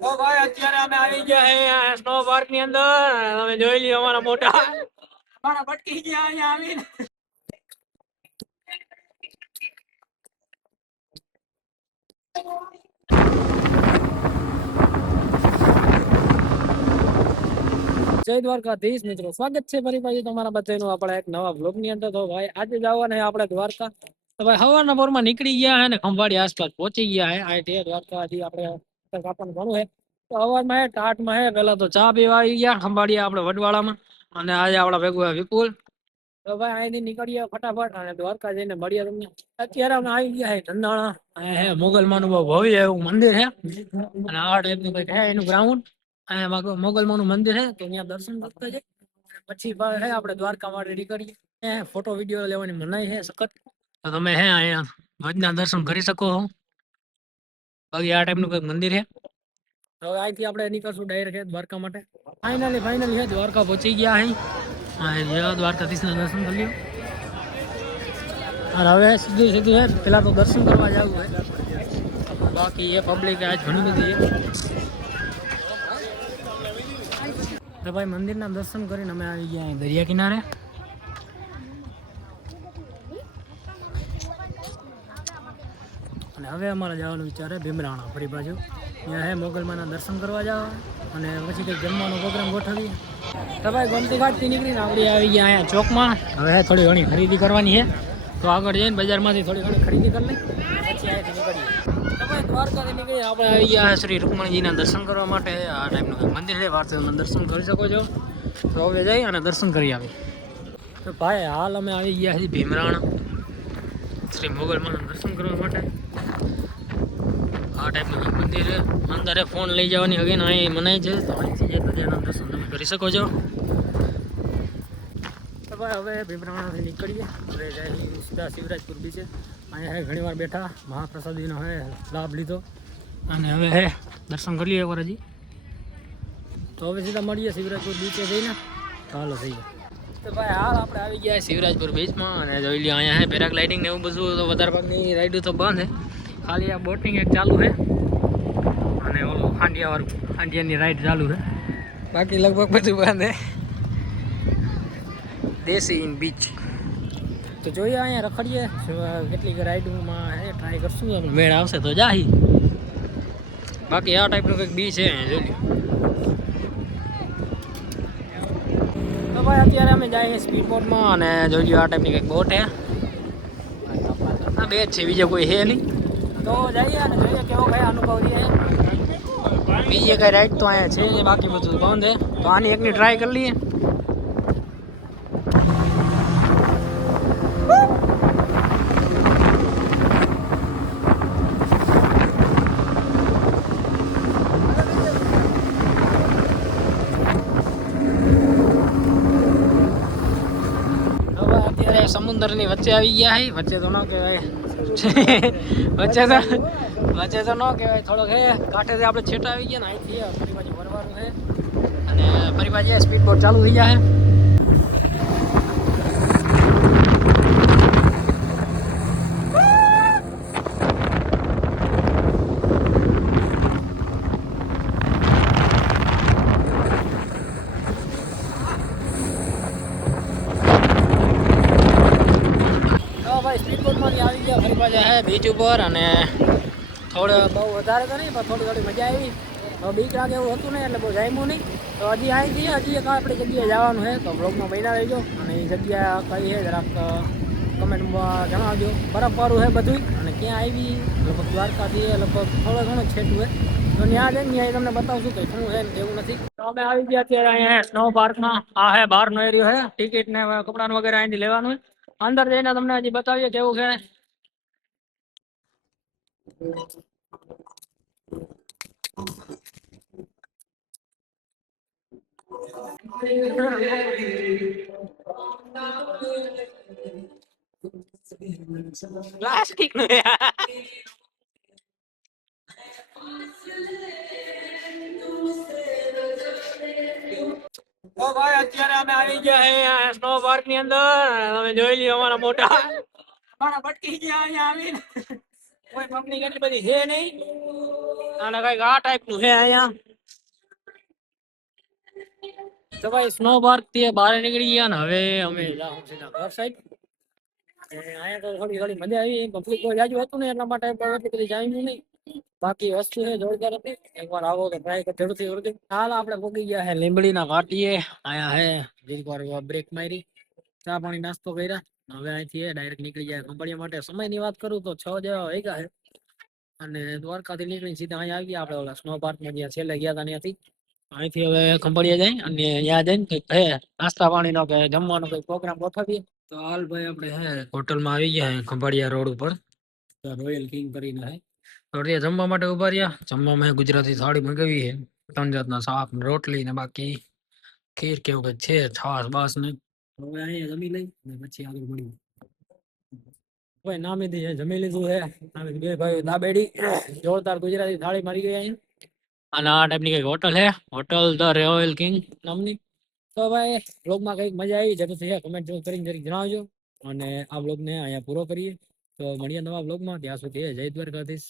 તો ભાઈ અત્યારે અમે આવી ગયા હે સ્નો પાર્ક ની અંદર. તમે જોઈ લ્યો અમારા મોટા અમારા ભટકી ગયા અહીંયા આવીને. જય દ્વારકાધીશ મિત્રો, સ્વાગત છે ફરી પાછું તમારા બધાનું આપણા એક નવા બ્લોગ ની અંદર. તો ભાઈ આજે જવાના છે આપણે દ્વારકા. તો ભાઈ સવારના પોરમાં નીકળી ગયા હે ને ખંભાળી આસપાસ પહોંચી ગયા હે. આ દ્વારકા હજી આપણે આપણને ઘણું હે. તો સવારમાં હે ટાટમાં હે પેલા તો ચા પીવા આવી ગયા ખંભાળી આપણે વડવાળામાં. અને આજે આપણા ભેગું હે વિપુલ. તો ભાઈ અહીંથી નીકળીએ ફટાફટ અને દ્વારકા જઈને મળીએ તમને. અત્યારે અમે આવી ગયા હે ધંધાણા. હે મોગલમાનું બહુ ભવ્ય એવું મંદિર છે અને આ ટાઈપનું કંઈક હે એનું ગ્રાઉન્ડ. અહીંયા મોગલમાનું મંદિર છે તો ત્યાં દર્શન કરતા જાય. પછી હે આપણે દ્વારકા માટે નીકળીએ. ફોટો વિડીયો લેવાની મનાઈ છે સખત. તો તમે હે અહીંયા ભજના દર્શન કરી શકો છો. બાકી આ ટાઈપનું કંઈક મંદિર છે. તો અહીંથી આપણે નીકળશું ડાયરેક્ટ દ્વારકા માટે. ફાઇનલી હે દ્વારકા પહોંચી ગયા અહીં. દ્વારકાધીશના દર્શન કરી લ્યો. અને હવે સીધું હે પેલા તો દર્શન કરવા જવું હોય. બાકી એ પબ્લિક આજ ઘણી બધી છે. તો ભાઈ મંદિરના દર્શન કરીને અમે આવી ગયા દરિયા કિનારે. અને હવે અમારે જવાનું વિચાર છે ભીમરાણા ફરી બાજુ. ત્યાં હે મોગલમાના દર્શન કરવા જવા અને પછી કંઈક જમવાનો પ્રોગ્રામ ગોઠવીએ. તો ભાઈ ગમતી ઘાટથી નીકળીને આપણે આવી ગયા અહીંયા ચોકમાં. હવે થોડી ઘણી ખરીદી કરવાની છે તો આગળ જઈને બજારમાંથી થોડી ઘણી ખરીદી કરી લઈ પછી અહીંથી નીકળીએ. તો ભાઈ દ્વારકાથી નીકળીને આપણે આવી ગયા શ્રી રૂકમણીજીના દર્શન કરવા માટે. આ ટાઈપનું કંઈક મંદિર છે, વારસામાં દર્શન કરી શકો છો. તો હવે જઈ અને દર્શન કરી આવી. તો ભાઈ હાલ અમે આવી ગયા છીએ ભીમરાણા શ્રી મોગલમાના દર્શન કરવા માટે. આ ટાઈપનું મંદિર છે. અંદર ફોન લઈ જવાની હગે ને અહીં મનાય છે તો અહીંથી જે દરિયાના દર્શન તમે કરી શકો છો. તો ભાઈ હવે ભીમરાણાથી નીકળીએ. હવે જાય સીધા શિવરાજપુર બીચે. અહીંયા હે ઘણી વાર બેઠા મહાપ્રસાદીનો હે લાભ લીધો અને હવે હે દર્શન કરી લઈએ એકવાર હજી. તો હવે સીધા મળીએ શિવરાજપુર બીચે જઈને. ચાલો થઈ જાય. તો ભાઈ હાલ આપણે આવી ગયા શિવરાજપુર બીચમાં અને જોઈ લઈએ અહીંયા હે પેરાગ્લાઇડિંગ ને એવું બધું. તો વધારે ભાગની રાઈડો તો બંધ છે, ખાલી આ બોટિંગ એક ચાલુ છે અને ઓલું હાંડિયાની રાઈડ ચાલુ છે. બાકી લગભગ બધું બંધ છે. દેશી ઇન બીચ. તો જોઈએ અહીંયા રખડીએ કેટલીક રાઈડમાં હે ટ્રાય કરશું. મેળ આવશે તો જાહી. બાકી આ ટાઈપનું કંઈક બીચ છે જોઈ લો. તો ભાઈ અત્યારે અમે જઈએ સ્પીડ બોટમાં અને જોઈ લો આ ટાઈપની કંઈક બોટ છે. હા બે જ છે, બીજો કોઈ છે નહીં. તો જઈએ અને જોઈએ કેવો કયા અનુભવ છે. બીજી કઈ રાઈડ તો અહીંયા છે, બાકી બધું બંધ છે. તો આની એકની ટ્રાય કરી લઈએ. અત્યારે સમુદ્રની વચ્ચે આવી ગયા છે. વચ્ચે તો ન કહેવાય વચ્ચે તો ન કહેવાય, થોડોક હે કાંઠેથી આપણે છેટા આવી ગયા ને અહીંથી ફરી બાજુ વરવાનું છે અને ફરી બાજુ સ્પીડ બોટ ચાલુ થઈ જાય. સ્પીડબોટમાંથી આવી ગયા ફરી પાછા હે બીચ ઉપર અને થોડે બહુ વધારે તો નહીં પણ થોડી મજા આવી. તો બીચ લાગે એવું હતું નહીં એટલે બહુ જામ્યું નહીં. તો હજી અહીંથી હજી એક આપણી જગ્યાએ જવાનું છે તો બ્લોગમાં બન્યા રહેજો. અને એ જગ્યા કઈ છે જરાક કમેન્ટમાં જણાવજો. બરફવાળું છે બધું અને ક્યાં આવી લગભગ દ્વારકાથી લગભગ થોડો ઘણો છેટું હોય તો ત્યાં જઈને ત્યાં તમને બતાવશું કંઈ શું છે ને એવું નથી. તો અમે આવી ગયા અત્યારે અહીંયા સ્નો પાર્કમાં. આ હે બહારનો એરિયો છે, ટિકિટ ને કપડાં વગેરે અહીંથી લેવાનું હોય. અંદર જઈને તમને હજી બતાવીએ કેવું છે. પ્લાસ્ટિક નું તો ભાઈ અત્યારે અમે આવી ગયા હે સ્નો પાર્ક ની અંદર. તમે જોઈ લ્યો અમારા મોટા ભટકી ગયા અહીંયા આવીને. કોઈ પબ્લિક એટલી બધી છે નહીં આને કઈક આ ટાઈપ નું છે અહીંયા. તો ભાઈ સ્નો પાર્ક થી બહાર નીકળી ગયા ને હવે અમે જાઉં સીધા ઘર સાઈડ. અહીંયા તો થોડી થોડી મજા આવી, પબ્લિક કોઈ જાજુ હતું ને એટલા માટે એટલી બધી જામ્યું નહીં. બાકી વસ્તુ છે જોરદાર હતી, એકવાર આવો તો ટ્રાય જરૂરથી જરૂરથી. હાલ આપણે પહોંચી ગયા છે લીંબડીના ઘાટીએ. અહીંયા હે જીરીક વાર બ્રેક મારી, ચા પાણી નાસ્તો કર્યા. હવે અહીંથી ડાયરેક્ટ નીકળી જાય ખંભાળિયા માટે. સમયની વાત કરું તો 6 જેવા વાગ્યા છે અને દ્વારકાથી નીકળીને સીધા અહીંયા આવી ગયા આપણે ઓલા સ્નો પાર્કમાં જ્યાં છેલ્લે ગયા હતા ત્યાંથી. અહીંથી હવે ખંભાળિયા જાય અને ત્યાં જઈને કંઈક હે નાસ્તા પાણીનો કે જમવાનો કંઈક પ્રોગ્રામ ગોઠવીએ. તો હાલ ભાઈ આપણે હે હોટલમાં આવી ગયા હે ખંભાળિયા રોડ ઉપર, રોયલ કિંગ કરીને હે. તો ત્યાં જમવા માટે ઉભા રહ્યા. જમવામાં ગુજરાતી થાળી મંગાવી છે, 3 જાતના શાક ને રોટલી ને બાકી ખીર કેવું કંઈક છે, છાશ બાસ ને. હવે અહીંયા જમી લઈ ને પછી આગળ મળીએ. ભાઈ નામેથી જમી લીધું છે. બે ભાઈ દાબેડી જોરદાર ગુજરાતી થાળી મારી ગઈ અહીંયા. અને આ ટાઈપની કઈક હોટલ છે, હોટલ ધ રોયલ કિંગ નામની. તો ભાઈ બ્લોગમાં કઈક મજા આવી જરૂરથી કમેન્ટ કરીને જરીક જણાવજો અને આ બ્લોગને અહીંયા પૂરો કરીએ. તો મળીએ નવા બ્લોગમાં, ત્યાં સુધી જય દ્વારકાધીશ.